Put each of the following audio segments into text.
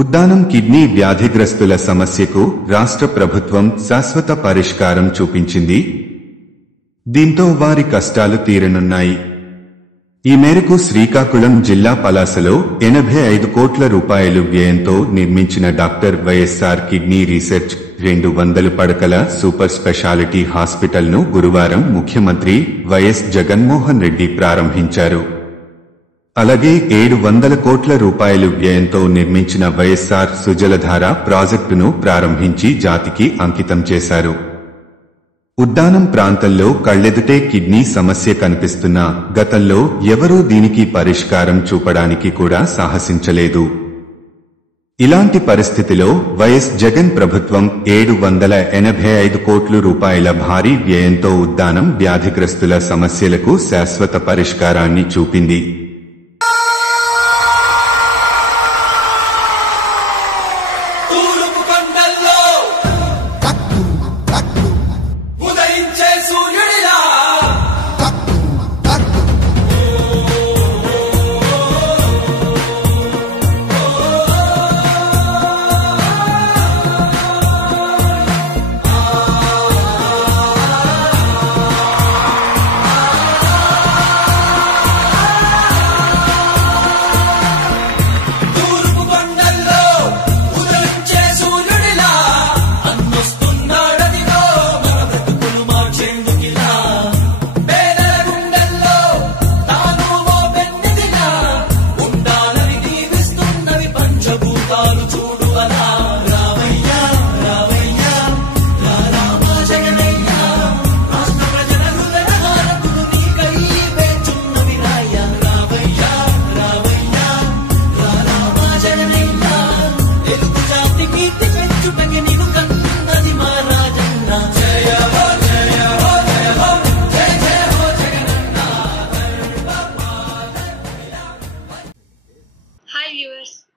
Uddanam kidney వ్యాధిగ్రస్తుల సమస్యకు రాష్ట్ర ప్రభుత్వం శాశ్వత పరిష్కారం చూపించింది. దీంతో వారి కష్టాలు తీరనున్నాయి. ఈ మేరకు శ్రీకాకుళం జిల్లా పలాసలో 85 కోట్ల రూపాయలు వ్యయంతో నిర్మించిన డాక్టర్ వైఎస్ఆర్ కిడ్నీ రీసెర్చ్ 200 పడకల సూపర్ స్పెషాలిటీ హాస్పిటల్ను గురువారం ముఖ్యమంత్రి వైఎస్ జగన్మోహన్ రెడ్డి ప్రారంభించారు. అలాగే 700 కోట్ల రూపాయలు వ్యయంతో నిర్మించిన వైఎస్ఆర్ సుజలధార ప్రాజెక్టును ప్రారంభించి జాతికి అంకితం చేశారు. ఉద్దానం ప్రాంతంలో కళ్లెదుటే కిడ్నీ సమస్య కనిపిస్తున్నా గతంలో ఎవరూ దీనికి పరిష్కారం చూపడానికి కూడా సాహసించలేదు. ఇలాంటి పరిస్థితిలో వైఎస్ జగన్ ప్రభుత్వం 785 కోట్ల రూపాయల భారీ వ్యయంతో ఉద్దానం వ్యాధిగ్రస్తుల సమస్యలకు శాశ్వత పరిష్కారాన్ని చూపింది.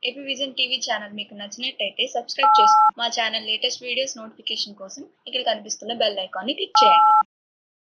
ఏపీ విజన్ టీవీ ఛానల్ మీకు నచ్చినట్టయితే సబ్స్క్రైబ్ చేసుకోండి. మా ఛానల్ లేటెస్ట్ వీడియోస్ నోటిఫికేషన్ కోసం ఇక్కడ కనిపిస్తున్న బెల్ ఐకాన్ని క్లిక్ చేయండి.